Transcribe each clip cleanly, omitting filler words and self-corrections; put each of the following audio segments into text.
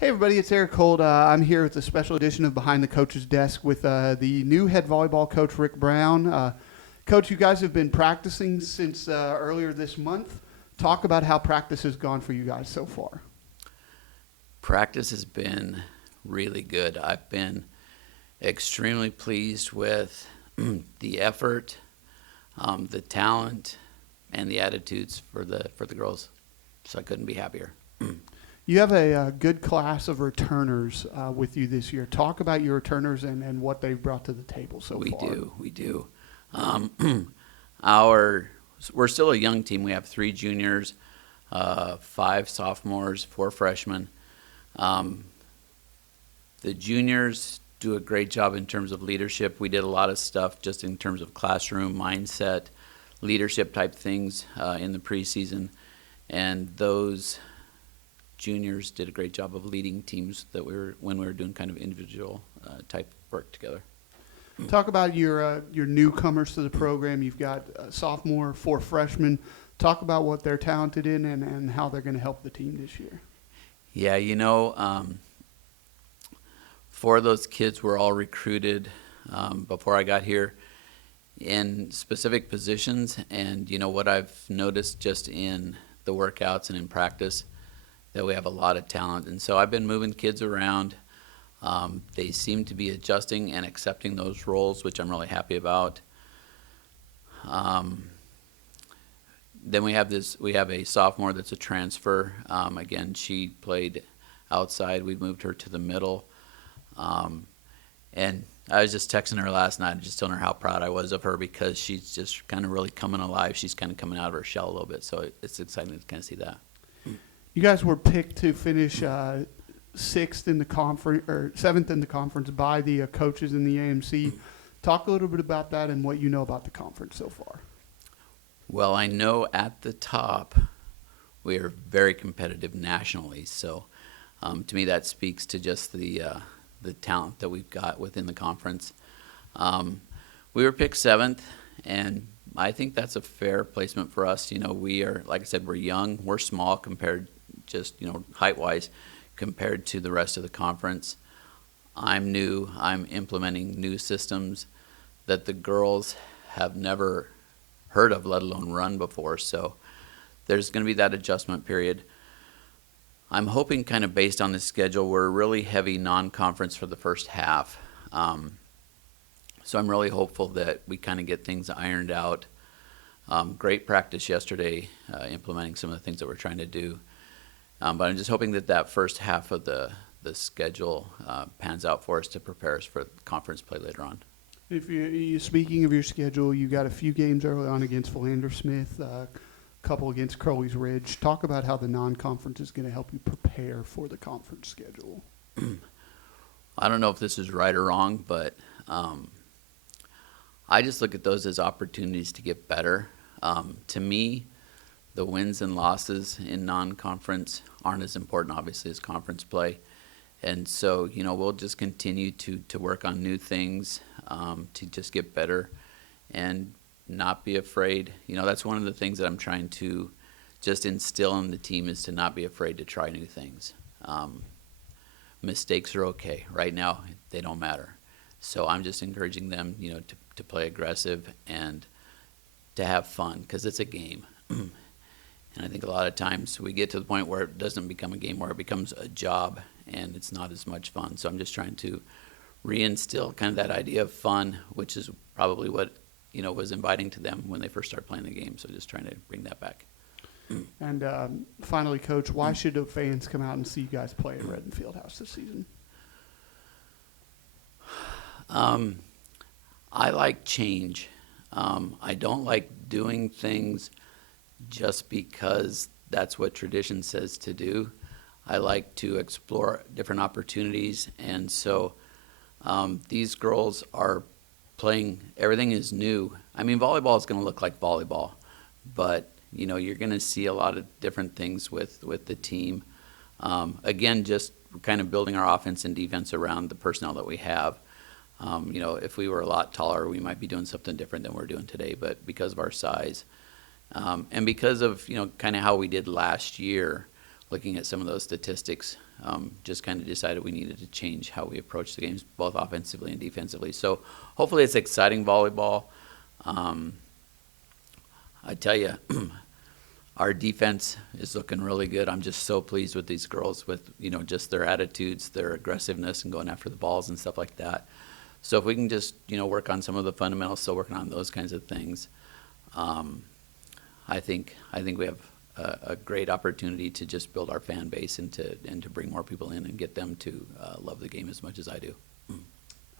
Hey everybody, it's Eric Holt. I'm here with a special edition of Behind the Coach's Desk with the new head volleyball coach, Rick Brown. Coach, you guys have been practicing since earlier this month. Talk about how practice has gone for you guys so far. Practice has been really good. I've been extremely pleased with the effort, the talent, and the attitudes for the girls. So I couldn't be happier. You have a good class of returners with you this year. Talk about your returners and what they've brought to the table so far. We do. We're still a young team. We have 3 juniors, 5 sophomores, 4 freshmen. The juniors do a great job in terms of leadership. We did a lot of stuff just in terms of classroom mindset, leadership type things in the preseason, and those juniors did a great job of leading teams when we were doing kind of individual type work together. Talk about your newcomers to the program. You've got a sophomore, 4 freshmen. Talk about what they're talented in and how they're going to help the team this year. Yeah, 4 of those kids were all recruited before I got here in specific positions, and what I've noticed just in the workouts and in practice, that we have a lot of talent. And so I've been moving kids around. They seem to be adjusting and accepting those roles, which I'm really happy about. Then we have a sophomore that's a transfer. Again, she played outside. We moved her to the middle. And I was just texting her last night, just telling her how proud I was of her because she's just kind of really coming alive. She's kind of coming out of her shell a little bit. So it's exciting to kind of see that. You guys were picked to finish 6th in the conference or 7th in the conference by the coaches in the AMC. Talk a little bit about that and what you know about the conference so far. Well, I know at the top we are very competitive nationally. So to me, that speaks to just the talent that we've got within the conference. We were picked 7th, and I think that's a fair placement for us. We are, like I said, we're young, we're small compared, just height-wise, compared to the rest of the conference. I'm new. I'm implementing new systems that the girls have never heard of, let alone run before. So there's going to be that adjustment period. I'm hoping, kind of based on the schedule, we're really heavy non-conference for the first half. So I'm really hopeful that we kind of get things ironed out. Great practice yesterday, implementing some of the things that we're trying to do. But I'm just hoping that first half of the schedule pans out for us to prepare us for conference play later on. Speaking of your schedule, you got a few games early on against Philander Smith, a couple against Crowley's Ridge. Talk about how the non-conference is going to help you prepare for the conference schedule. I don't know if this is right or wrong, but I just look at those as opportunities to get better. To me, the wins and losses in non-conference aren't as important, obviously, as conference play. And so, we'll just continue to work on new things, to just get better and not be afraid. That's one of the things that I'm trying to just instill in the team, is to not be afraid to try new things. Mistakes are okay. Right now, they don't matter. So I'm just encouraging them, to play aggressive and to have fun, because it's a game. And I think a lot of times we get to the point where it doesn't become a game, where it becomes a job, and it's not as much fun. So I'm just trying to reinstill kind of that idea of fun, which is probably what was inviting to them when they first started playing the game. So just trying to bring that back. And finally, Coach, why should the fans come out and see you guys play at Redden Fieldhouse this season? I like change. I don't like doing things just because that's what tradition says to do. I like to explore different opportunities, and so these girls are playing. Everything is new. I mean, volleyball is going to look like volleyball, but you're going to see a lot of different things with the team. Again, just kind of building our offense and defense around the personnel that we have. If we were a lot taller, we might be doing something different than we're doing today, but because of our size, and because of kind of how we did last year, looking at some of those statistics, just kind of decided we needed to change how we approach the games, both offensively and defensively. So hopefully it's exciting volleyball. I tell you, our defense is looking really good. I'm just so pleased with these girls, with just their attitudes, their aggressiveness, and going after the balls and stuff like that. So if we can just work on some of the fundamentals, still working on those kinds of things, I think we have a great opportunity to just build our fan base and to bring more people in and get them to love the game as much as I do. All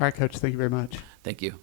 right, Coach. Thank you very much. Thank you.